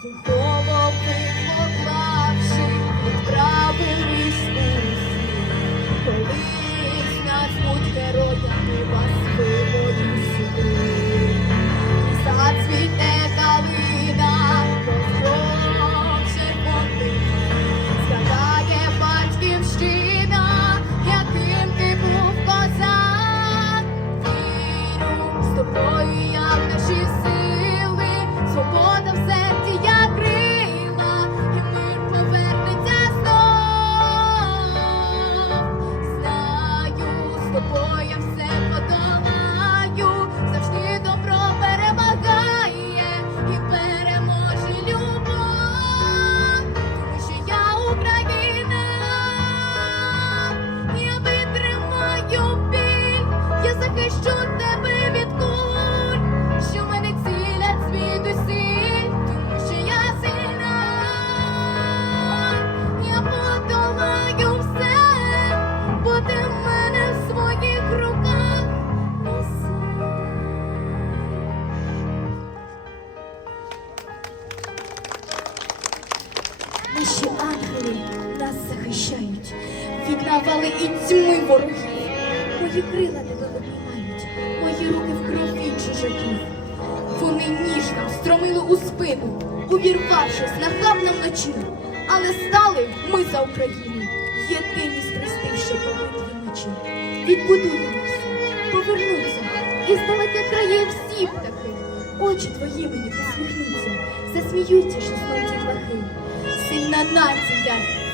Thank you. Захищають від навали і тьми ворогів. Мої крила тебе обіймають, мої руки в крові чужаків. Вони ніжно встромили у спину, увірвавшись нахабно вночі. Але стали ми за Україну, єдині схрестивши побитві мечі. Відбудуємо все, повернуться, і з далеких країв всі птахи. Очі твої мені посміхнуться, засміються що шесном дітлахи. Сильна нація,